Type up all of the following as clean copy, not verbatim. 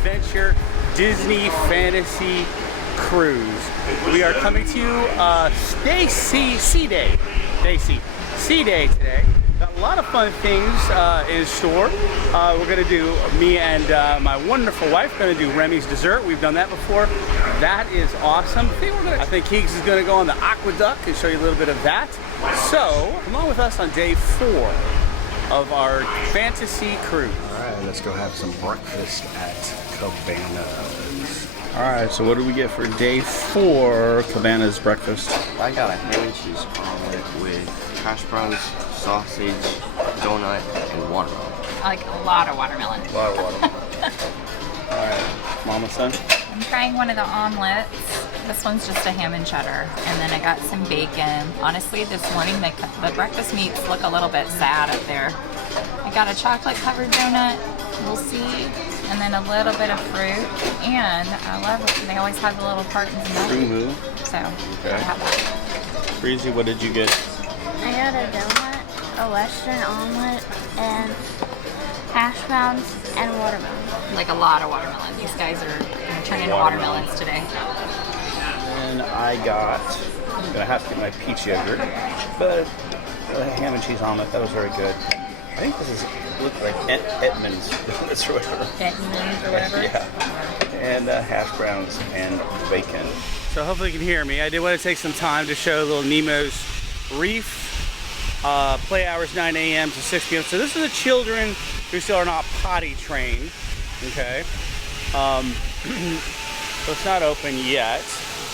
adventure Disney fantasy cruise. We are coming to you Sea Day today. Got a lot of fun things in store. We're gonna do, me and my wonderful wife, gonna do Remy's Dessert. We've done that before. That is awesome. I think Keegs is gonna go on the AquaDuck and show you a little bit of that. So, come on with us on day 4 of our fantasy cruise. All right, let's go have some breakfast at Cabanas. All right, so what do we get for day 4 Cabanas Breakfast? I got a ham and cheese omelet with hashbrowns, sausage, donut, and watermelon. Like a lot of watermelon. A lot of watermelon. All right, Mama, son? I'm trying one of the omelets. This one's just a ham and cheddar. And then I got some bacon. Honestly, this morning the breakfast meats look a little bit sad up there. I got a chocolate covered donut. We'll see. And then a little bit of fruit. And I love it. They always have the little cartons of milk. So Okay. I have that. Breezy, what did you get? I got a donut, a western omelet, and hash browns and watermelon. Like a lot of watermelon. These guys are gonna turn into watermelons today. And I got, I'm gonna have to get my peach yogurt, but a ham and cheese omelet, that was very good. I think this is, looks like Edmonds donuts or whatever. Edmonds or whatever? Yeah. And hash browns and bacon. So hopefully you can hear me. I did want to take some time to show little Nemo's Reef. Play hours 9 a.m. to 6 p.m. So this is the children who still are not potty trained. Okay. So it's not open yet,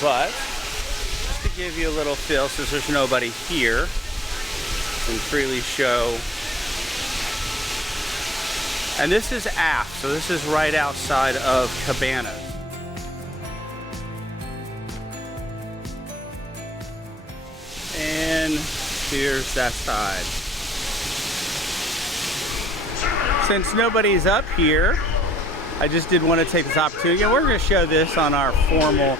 but just to give you a little feel, since there's nobody here, I can freely show. And this is aft, so this is right outside of Cabana. And here's that side. Since nobody's up here, I just did want to take this opportunity. And we're going to show this on our formal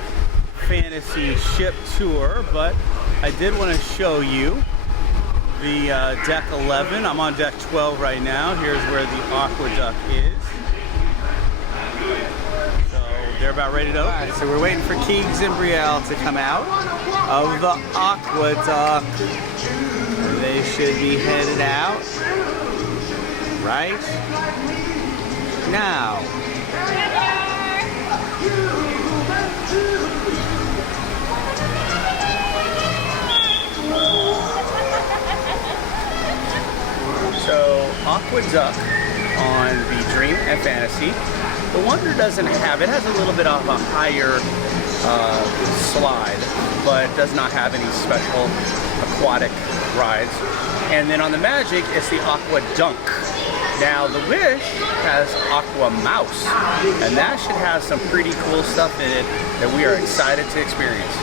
fantasy ship tour, but I did want to show you the deck 11. I'm on deck 12 right now. Here's where the AquaDuck is. So they're about ready to open. All right, so we're waiting for Keegs and Brielle to come out of the AquaDuck. They should be headed out right now. So, AquaDuck on the Dream and Fantasy. The Wonder doesn't have, it has a little bit of a higher slide, but does not have any special aquatic rides. And then on the Magic, it's the AquaDunk. Now, the Wish has AquaMouse, and that should have some pretty cool stuff in it that we are excited to experience.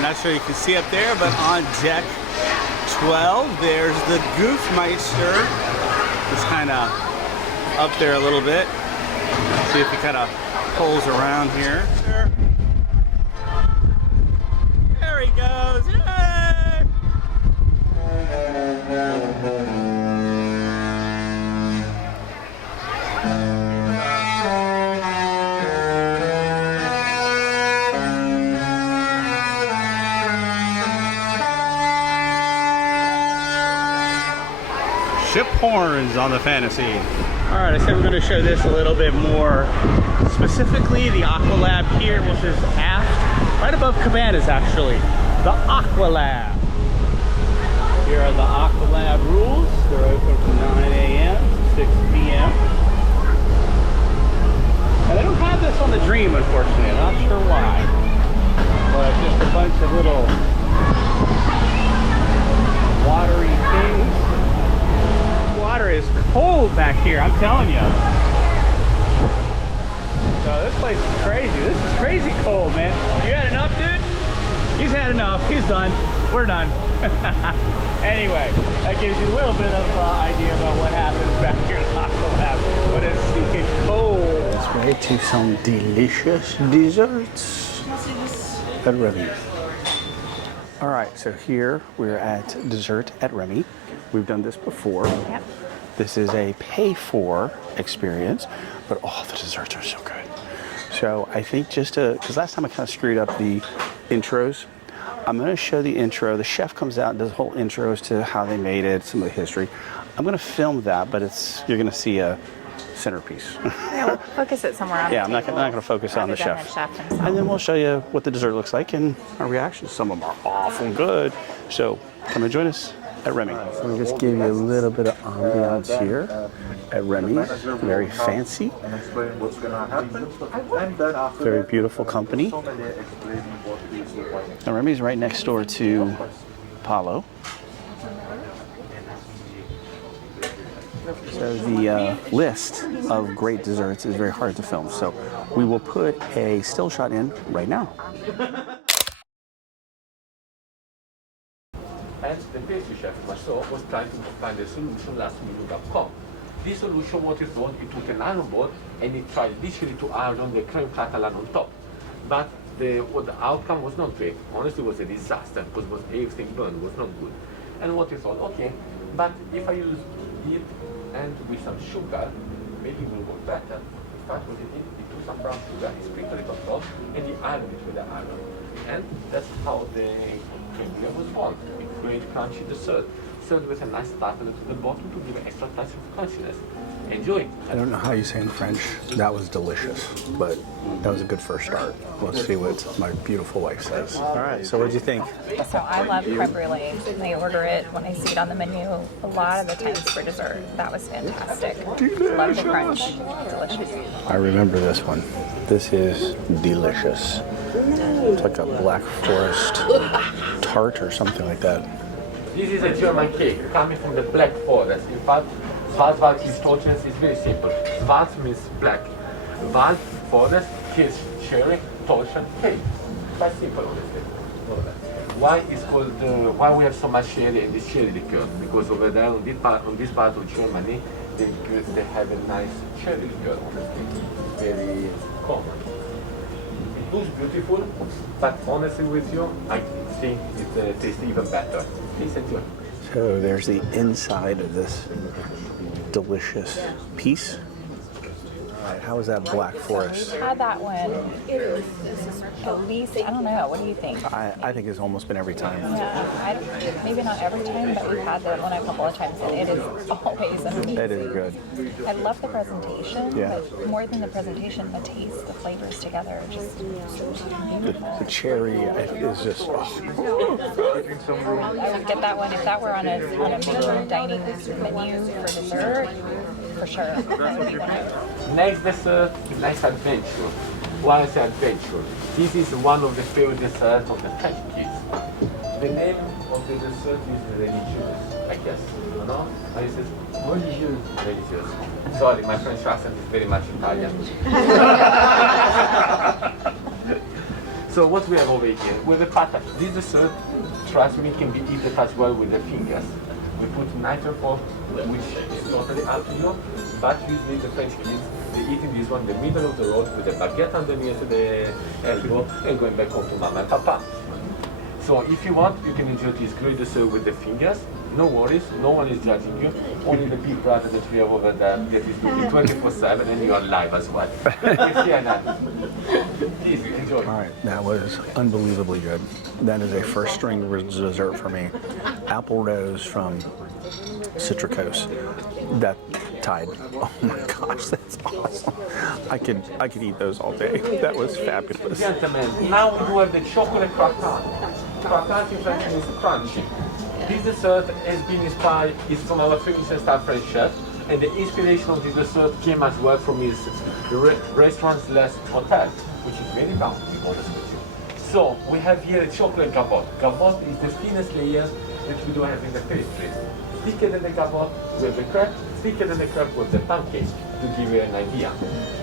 Not sure you can see up there, but on deck 12, there's the Goofmeister. It's kind of up there a little bit. See if he kind of pulls around here. There he goes. Yay! Ship horns on the Fantasy. All right, I said we're going to show this a little bit more specifically, the AquaLab here, which is aft, right above Cabanas actually, the AquaLab. Here are the AquaLab rules. They're open from 9 a.m. cold back here, I'm telling you. So this place is crazy. This is crazy cold, man. You had enough, dude? He's had enough. He's done. We're done. Anyway, that gives you a little bit of idea about what happens back here in AquaLab. But it's stinking cold. Let's way to some delicious desserts at Remy. All right, so here we're at dessert at Remy. We've done this before. Yep. This is a pay-for experience, but all the desserts are so good. So I think just because last time I kind of screwed up the intros, I'm going to show the intro. The chef comes out and does whole intros to how they made it, some of the history. I'm going to film that, but you're going to see a centerpiece. Yeah, we'll focus it somewhere else. Yeah, I'm not going to focus on the chef. Himself. And then we'll show you what the dessert looks like and our reactions. Some of them are awful good. So come and join us at Remy. So we just give you a little bit of ambiance here at Remy. Very fancy. Very beautiful company. Now Remy's right next door to Palo. So the list of great desserts is very hard to film. So we will put a still shot in right now. And the pastry chef myself was trying to find a solution lastminute.com. This solution, what he thought, he took an iron board and he tried literally to iron the creme catalan on top. But the outcome was not great. Honestly, it was a disaster because everything burned, it was not good. And what he thought, okay, but if I use it and with some sugar, maybe it will work better. In fact, what he did, he took some brown sugar, he sprinkled it on top, and he ironed it with the iron. And that's how the creme beer was born. A great crunchy dessert, served with a nice tartlet to the bottom to give an extra touch of crunchiness. Enjoy. I don't know how you say in French, that was delicious, but that was a good first start. Let's see what my beautiful wife says. All right, so what did you think? So I love creme brulee. They order it when I see it on the menu a lot of the times for dessert. That was fantastic. Love the crunch. Delicious. I remember this one. This is delicious. It's like a Black Forest tart or something like that. This is a German cake coming from the Black Forest. In fact, Schwarzwald historians is very simple. Schwarz means black. Wald, forest, kiss, cherry, torsion, cake. Quite simple, honestly. Why is called? Why we have so much cherry in this cherry liqueur? Because over there, on this part of Germany, they have a nice cherry liqueur. Honestly, very common. It looks beautiful, but honestly with you, I think it tastes even better. Please enjoy. So there's the inside of this delicious piece. How is that Black Forest? Had that one at least, I don't know, what do you think? I think it's almost been every time. Yeah, maybe not every time, but we've had that one a couple of times, and it is always amazing. It is good. I love the presentation, Yeah. but more than the presentation, the taste, the flavors together, are just beautiful. The cherry is just, I would get that one if that were on a major dining menu for dessert, for sure. That would be one of Next dessert, nice adventure. Why I say adventure? This is one of the favorite desserts of the French kids. The name of the dessert is religieux, I guess. You know? And it says religieux. Religieux. Sorry, my French accent is very much Italian. So what we have over here? We have a pata. This dessert, trust me, can be eaten as well with the fingers. We put knife and fork, which is totally up to you, but usually the French kids, they eating this one in the middle of the road with a baguette underneath the elbow and going back home to mama and papa. So if you want, you can enjoy this great dessert with the fingers. No worries, no one is judging you. Only the big brother that we have over there that is looking 24/7 and you are live as well. Please enjoy. all right, that was unbelievably good. That is a first string dessert for me. Apple rose from Citricose. That tied. Oh my gosh, that's awesome. I could eat those all day. That was fabulous. Gentlemen, now we do have the chocolate croissant. Croissant in French means crunchy. This dessert has been inspired, is from our famous star French chef, and the inspiration of this dessert came as well from his restaurant hotel, which is very bounty, to be honest with you. So we have here a chocolate gavotte. Gavotte is the thinnest layer that we do have in the pastries. thicker than the gavotte with the crepe, thicker than the crepe with the pancake, to give you an idea.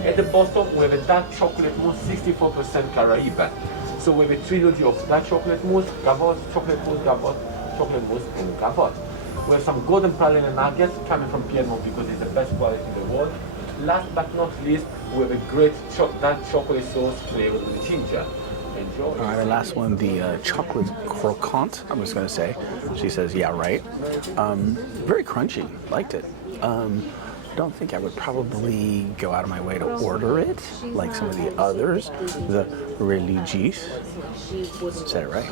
At the bottom, we have a dark chocolate mousse, 64% Caraiban. So we have a trilogy of dark chocolate mousse, gavotte, chocolate mousse, and gavotte. We have some golden praline nuggets coming from Piedmont because it's the best quality in the world. Last but not least, we have a great dark chocolate sauce flavored with ginger. Enjoy. All right, the last one, the chocolate croquant, I was going to say. She says, yeah, right. Very crunchy. Liked it. Don't think I would probably go out of my way to order it like some of the others. The Religis. Said it right.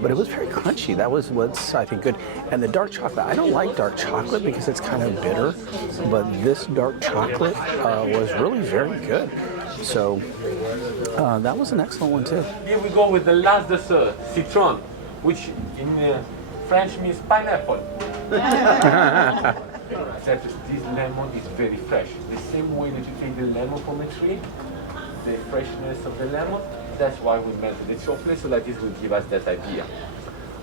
But it was very crunchy. That was what's, I think, good. And the dark chocolate, I don't like dark chocolate because it's kind of bitter. But this dark chocolate was really very good. So that was an excellent one too. Here we go with the last dessert, citron, which in French means pineapple. That this lemon is very fresh. The same way that you take the lemon from a tree, the freshness of the lemon, that's why we melted the chocolate, so that this will give us that idea.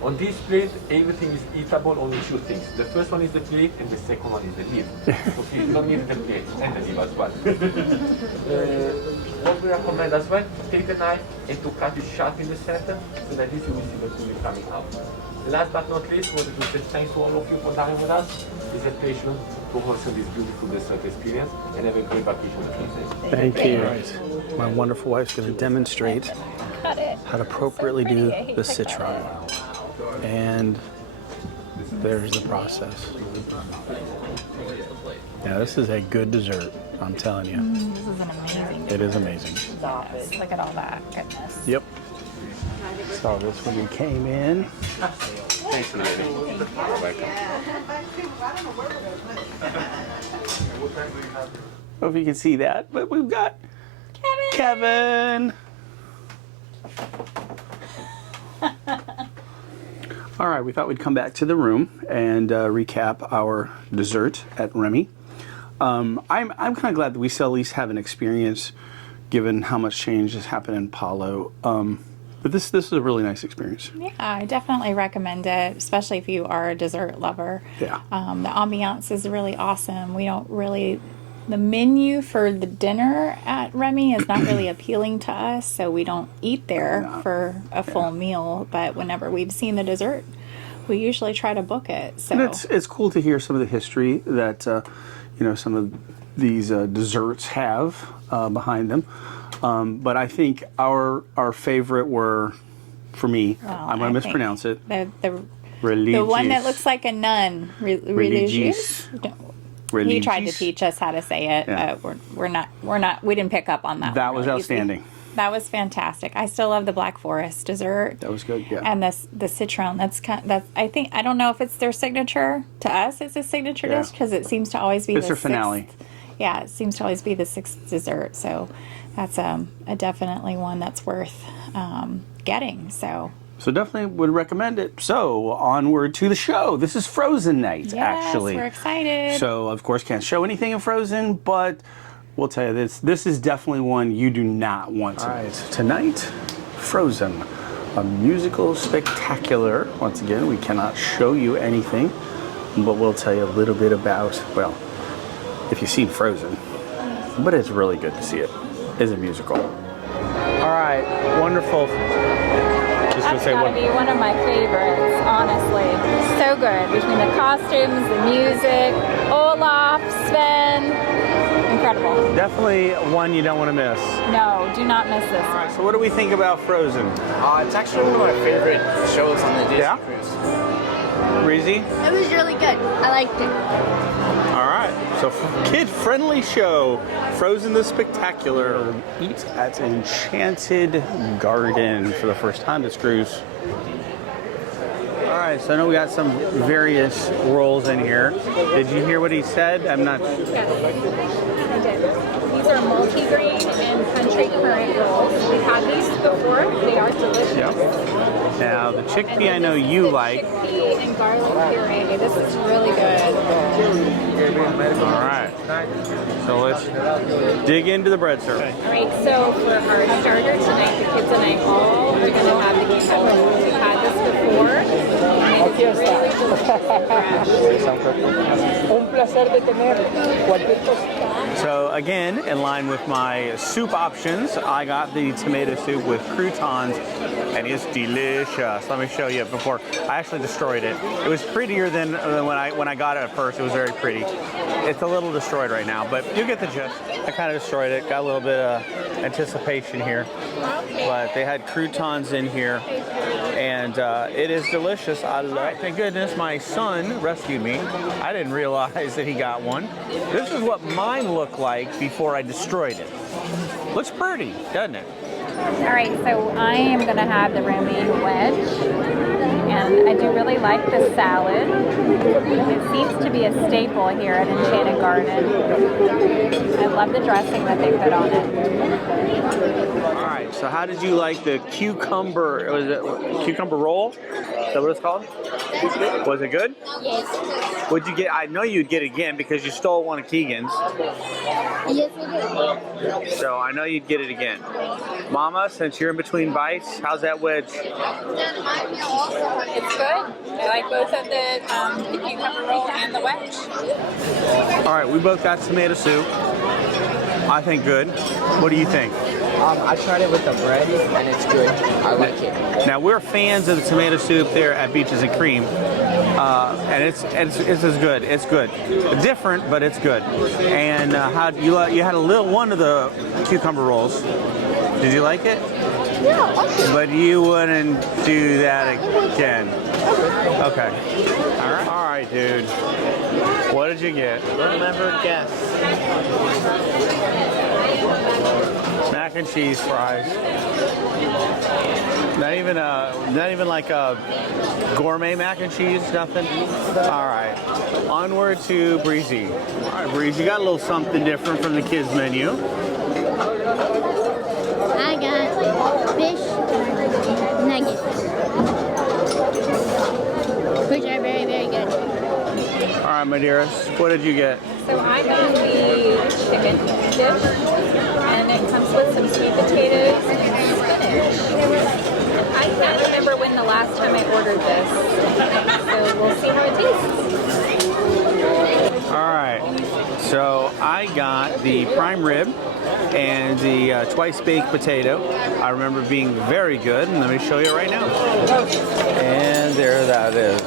On this plate, everything is eatable, only two things. The first one is the plate, and the second one is the leaf. Okay, you don't need the plate, and the leaf as well. What we recommend as well, take the knife and to cut it sharp in the center, so that this you will see the coulis coming out. Last but not least, we want to say thanks to all of you for dining with us. It's a pleasure to host this beautiful dessert experience, and have a great vacation. Thank you. Right. My wonderful wife's going to demonstrate how to appropriately do the citron. And there's the process. Now this is a good dessert, I'm telling you. This is an amazing. It is amazing. Yes, look at all that goodness. Yep. Saw this when we came in. Thanks for that. I don't know if you can see that, but we've got Kevin. All right, we thought we'd come back to the room and recap our dessert at Remy. I'm kind of glad that we still at least have an experience, given how much change has happened in Palo. But this is a really nice experience. Yeah, I definitely recommend it, especially if you are a dessert lover. Yeah. The ambiance is really awesome. We don't really, the menu for the dinner at Remy is not really appealing to us, so we don't eat there for a full meal. But whenever we've seen the dessert, we usually try to book it. So And it's cool to hear some of the history that some of these desserts have behind them. But I think our favorite were, for me, I'm going to mispronounce it. The Religis. one that looks like a nun. Religis. He tried to teach us how to say it. Yeah. We didn't pick up on that. That was really. outstanding. That was fantastic. I still love the Black Forest dessert. That was good, yeah. And the citron. I don't know if it's their signature. To us, it's a signature dish because it seems to always be It's their finale. Yeah, it seems to always be the sixth dessert. So that's a definitely one that's worth getting. So definitely would recommend it. So onward to the show. This is Frozen night, actually. Yes, we're excited. So of course can't show anything in Frozen, but we'll tell you this. This is definitely one you do not want to miss. Tonight, Frozen, a musical spectacular. Once again, we cannot show you anything, but we'll tell you a little bit about, well, if you've seen Frozen, but it's really good to see it. It's a musical. All right, wonderful. That's gotta be one of my favorites, honestly. So good. Between the costumes, the music, Olaf, Sven, incredible. Definitely one you don't want to miss. No, do not miss this. All right, so what do we think about Frozen? It's actually one of my favorite shows on the Disney cruise. Breezy? It was really good. I liked it. All right, so kid-friendly show, Frozen the Spectacular. Eat at Enchanted Garden for the first time this cruise. All right, so I know we got some various rolls in here. Did you hear what he said? I'm not. Yes, I did. These are multi-grain and country currant rolls. We've had these before. They are delicious. Yep. Now the chickpea I know you like. Chickpea and garlic puree. This is really good. All right. So let's dig into the bread syrup. All right, so for our starter tonight, the kids and I all are going to have the cucumber rolls. We've had this before. And it's fiesta. Un placer de tener cualquier cosa. So again, in line with my soup options, I got the tomato soup with croutons, and it's delicious. Let me show you before. I actually destroyed it. It was prettier than when I got it at first. It was very pretty. It's a little destroyed right now, but you get the gist. I kind of destroyed it. Got a little bit of anticipation here, but they had croutons in here, and it is delicious. I love it. Thank goodness my son rescued me. I didn't realize that he got one. This is what mine looked like before I destroyed it. Looks pretty, doesn't it? All right, so I am going to have the romaine wedge, and I do really like the salad. It seems to be a staple here at Enchanted Garden. I love the dressing that they put on it. All right, so how did you like the cucumber, was it cucumber roll? Is that what it's called? Was it good? Yes. What'd you get? I know you'd get it again because you stole one of Keegan's. Yes, I did. So I know you'd get it again. Mama, since you're in between bites, how's that wedge? It's good. I like both of the cucumber roll and the wedge. All right, we both got tomato soup. I think good. What do you think? I tried it with the bread, and it's good. I like it. Now we're fans of the tomato soup there at Beaches and Cream, and it's as good. It's good, different, but it's good. And how you had a little one of the cucumber rolls. Did you like it? Yeah. But you wouldn't do that again. Okay. All right, dude. What did you get? Remember, guess. Mac and cheese fries. Not even like a gourmet mac and cheese, nothing. All right, onward to Breezy. All right, Breezy, you got a little something different from the kids menu. I got fish nuggets, which are very, very good. All right, my dearest, what did you get? So I got the chicken dish, and it comes with some sweet potatoes and spinach. I can't remember when the last time I ordered this, so we'll see how it tastes. All right, so I got the prime rib and the twice baked potato. I remember being very good, and let me show you right now. And there that is.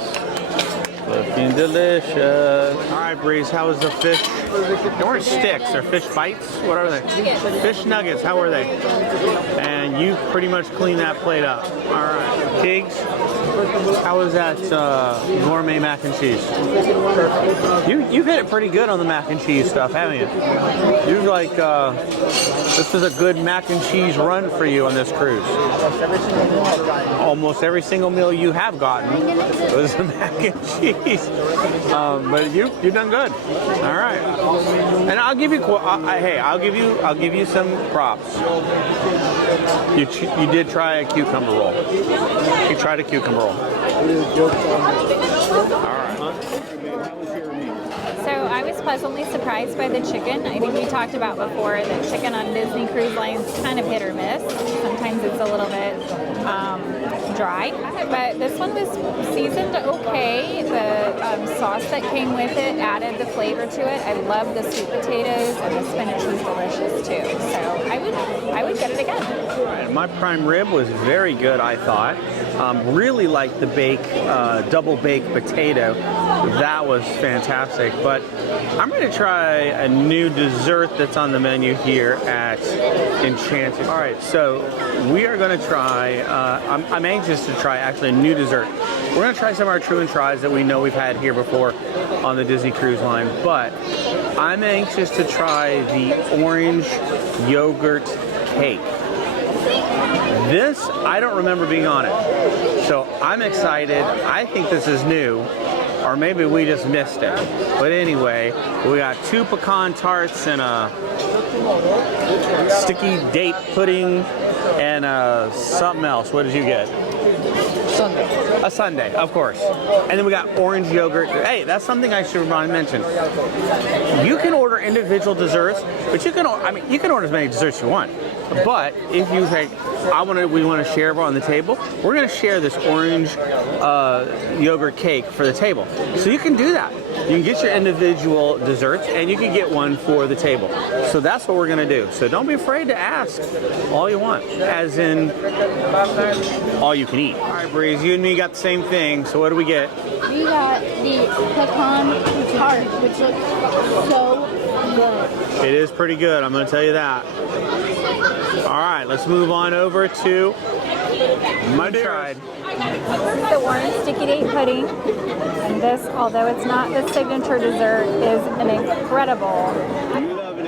Looking delicious. All right, Breeze, how was the fish? They weren't sticks, they're fish bites. What are they? Fish nuggets, how were they? And you pretty much cleaned that plate up. All right. Tiggs, how was that gourmet mac and cheese? You've hit it pretty good on the mac and cheese stuff, haven't you? You've like, this is a good mac and cheese run for you on this cruise. Almost every single meal you have gotten was the mac and cheese. But you've done good. All right, and I'll give you hey, I'll give you some props. You did try a cucumber roll. You tried a cucumber roll. All right. So I was pleasantly surprised by the chicken. I think we talked about before that chicken on Disney Cruise Lines is kind of hit or miss. Sometimes it's a little bit dry, but this one was seasoned okay. The sauce that came with it added the flavor to it. I love the sweet potatoes, and the spinach was delicious too. So I would get it again. Right, my prime rib was very good, I thought. Really liked the double baked potato. That was fantastic. But I'm going to try a new dessert that's on the menu here at Enchanted. All right, so we are going to try, I'm anxious to try actually a new dessert. We're going to try some of our true and tries that we know we've had here before on the Disney Cruise Line, but I'm anxious to try the orange yogurt cake. This, I don't remember being on it, so I'm excited. I think this is new, or maybe we just missed it. But anyway, we got 2 pecan tarts and a sticky date pudding and something else. What did you get? Sundae. A sundae, of course. And then we got orange yogurt. Hey, that's something I should mention. You can order individual desserts, but you can order as many desserts you want. But if you think we want to share on the table, we're going to share this orange yogurt cake for the table. So you can do that. You can get your individual desserts and you can get one for the table. So that's what we're going to do. So don't be afraid to ask all you want, as in all you can eat. All right, Breeze, you and me got the same thing. So what do we get? We got the pecan tart, which looks so good. It is pretty good, I'm going to tell you that. All right, let's move on over to Mud Tried. The orange sticky date pudding, and this, although it's not the signature dessert, is an incredible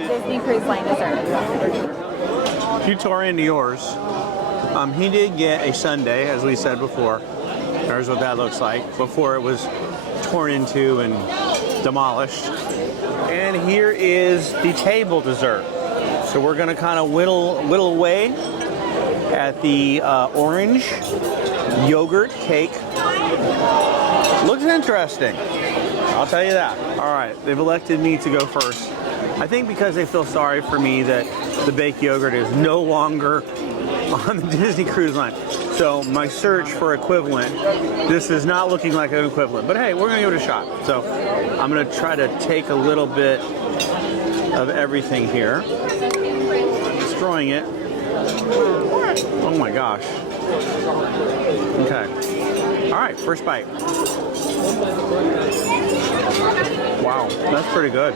Disney Cruise Line dessert. If you tore into yours, he did get a sundae, as we said before. There's what that looks like before it was torn into and demolished. And here is the table dessert. So we're gonna kind of whittle away at the orange yogurt cake. Looks interesting, I'll tell you that. All right, they've elected me to go first. I think because they feel sorry for me that the baked yogurt is no longer on the Disney Cruise Line. So my search for equivalent, this is not looking like an equivalent, but hey, we're gonna give it a shot. So I'm gonna try to take a little bit of everything here. I'm destroying it. Oh my gosh. Okay. All right, first bite. Wow, that's pretty good.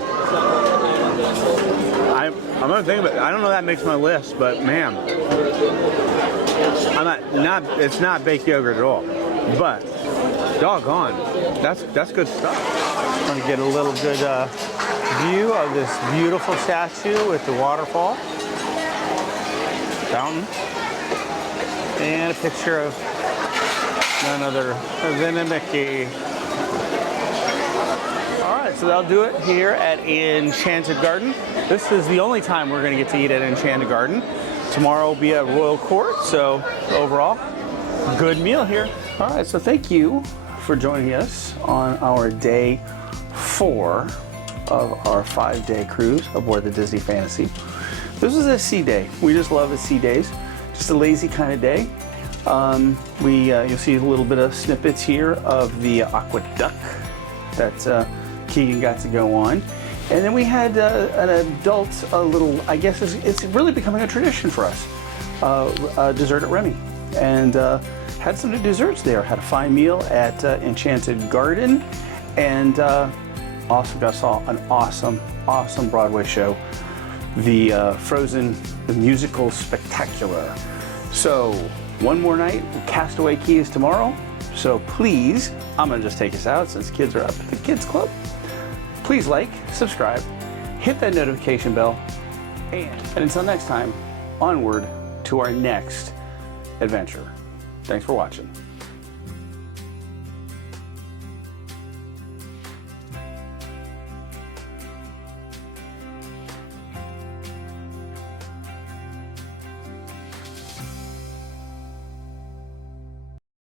I'm gonna think about it. I don't know if that makes my list, but man, it's not baked yogurt at all. But doggone, that's good stuff. I'm gonna get a little good view of this beautiful statue with the waterfall, fountain, and a picture of none other than Mickey. All right, so that'll do it here at Enchanted Garden. This is the only time we're going to get to eat at Enchanted Garden. Tomorrow will be at Royal Court, so overall, good meal here. All right, so thank you for joining us on our day 4 of our 5-day cruise aboard the Disney Fantasy. This was a sea day. We just love the sea days. Just a lazy kind of day. You'll see a little bit of snippets here of the AquaDuck that Keegan got to go on. And then we had an adult, I guess it's really becoming a tradition for us, a dessert at Remy. And had some new desserts there. Had a fine meal at Enchanted Garden. And also saw an awesome Broadway show, the Frozen, the musical spectacular. So one more night, Castaway Key is tomorrow. So please, I'm gonna just take us out since kids are up at the Kids Club. Please like, subscribe, hit that notification bell, and until next time, onward to our next adventure. Thanks for watching.